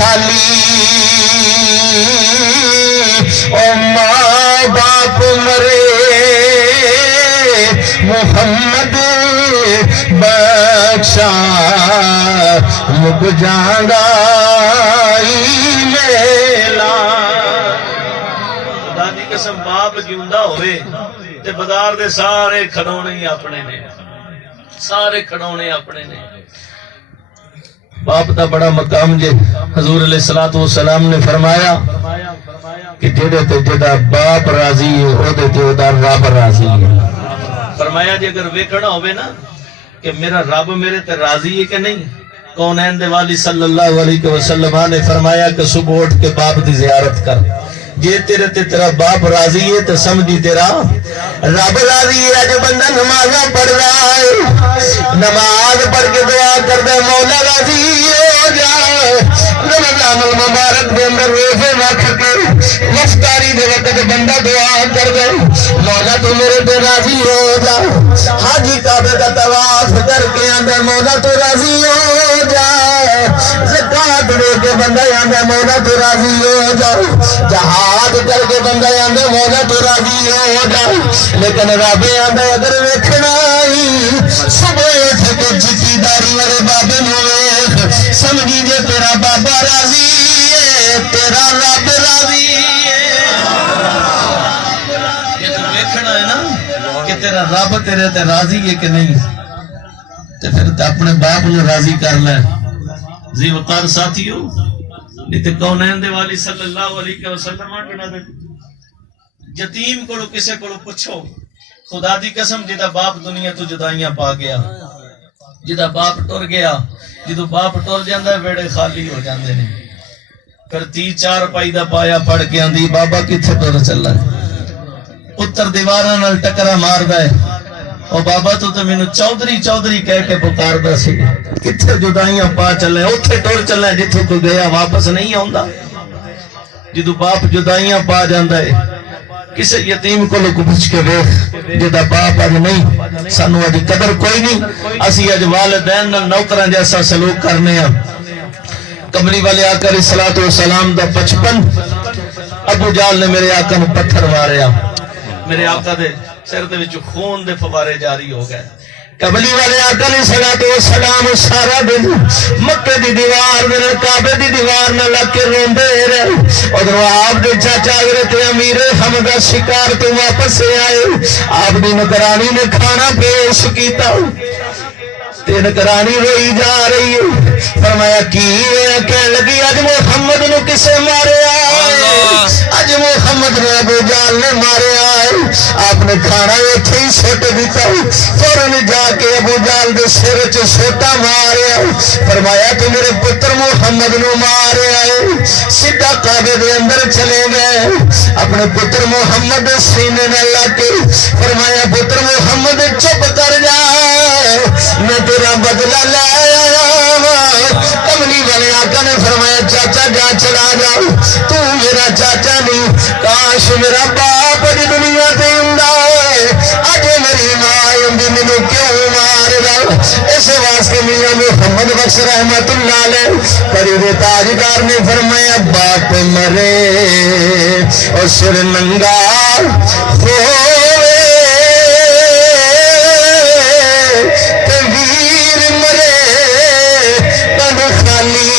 خالی او ماں باپ مرے محمد بخشا مک جاندا میلا خدا دی قسم باپ جیوندا ہوئے تے بازار دے سارے کھڑونے ہی اپنے نے سارے کھڑونے اپنے نے باپ دا بڑا مقام جے حضور علیہ الصلوۃ والسلام نے فرمایا کہ جڑے تے جڑا باپ راضی ہے او دے تے دا رب راضی ہے فرمایا جی اگر ویکھنا ہوئے نا کہ میرا رب میرے تے راضی ہے کہ نہیں کونین دے والی صلی اللہ علیہ وسلم نے فرمایا کہ صبح اٹھ کے باپ دی زیارت کر جے تیرے تے تیرا باپ راضی ہے تو سمجھی تیرا رب راضی ہے جو بندہ نمازاں پڑھ رہا ہے نماز پڑھ کے دعا کر دے مولا راضی ہو جائے رمضان المبارک دے اندر روزے رکھ کے افطاری دے وقت بندہ دعا کر دے مولا تو میرے تے راضی ہو جا حاجی کعبے کا طواف کر کے اندر مولا تو راضی ہو جا زکات دے کے بندہ اندر مولا تو راضی ہو جا جہاد کر کے بندہ اندر مولا تو راضی ہو جا لیکن رب اندر اگر ویکھنا ہی صبح اٹھ کے جتی داری والے بابے نو ویکھ سمجھی جے تیرا بابا راضی ہے تیرا رب راضی ہے یہ تو ویکھنا ہے نا کہ تیرا رب تیرے تے راضی ہے کہ نہیں تے پھر اپنے باپ نو راضی کر لے زی وقار ساتھیو نہیں تے کونین دے والی صلی اللہ علیہ وسلم آٹھنا دے یتیم کو کسے کو پوچھو خدا دی قسم جدا باپ دنیا تو جدائیاں پا گیا جدا باپ ٹر گیا جدو باپ ٹر جاندہ ہے ویڑے خالی ہو جاندے نے پھر 3-4 پائی دا پایا پڑھ کے آندھی بابا کتھے ٹر چل رہا ہے پتر دیواراں نال ٹکرا مار دا ہے اور بابا تو مینوں چودھری کہہ کے پکار دا سی کتھے جدائیاں پا چلے اوتھے ٹر چلے جتھوں کو گیا واپس نہیں آوندا جدو باپ جدائیاں پا جاندا ہے کسے یتیم کو لوگ پوچھ کے دیکھ جدا باپ اج نہیں سانو اج قدر کوئی نہیں اسی اج والدین نال نوکراں جیسا سلوک کرنے ہیں کملی والے آقا علیہ الصلوۃ والسلام دا 55 ابو جال نے میرے آقا نو پتھر ماریا میرے آقا دے سر دے وچ خون دے فوارے جاری ہو گئے کملی والے آقا علیہ الصلوۃ والسلام سارا دن مکے دی دیوار دے کعبے دی دیوار نال لگ کے روندے رہے ادھر آپ دے چاچا حضرت امیر حمزہ شکار تو واپس آئے آپ دی نگرانی نے کھانا پیش کیتا تے نگرانی روئی جا رہی ہے فرمایا کی کہنے لگی اج محمد نو کسے مارے آئے اج محمد نے ابو جال نے مارے آئے آپ نے کھانا ایتھے ہی سٹ دیتا فوراً جا کے ابو جال دے سر وچ سوٹا ماریا فرمایا تو میرے پتر محمد نو مارے آئے سیدھا کعبے دے اندر چلے گئے اپنے پتر محمد سینے نال لا کے فرمایا پتر محمد چپ کر جا میں تیرا بدلہ لے آیا کملی والے آقا نے فرمایا چاچا جا چلا جاؤ تو میرا چاچا نہیں کاش میرا باپ دی دنیا تے ہوندا اج میری ماں ہوندی مینوں کیوں مار دا اس واسطے میاں محمد بخش رحمت اللہ علیہ پری تاجدار نے فرمایا باپ مرے اور سر ننگا ہوئے ویر مرے تن خالی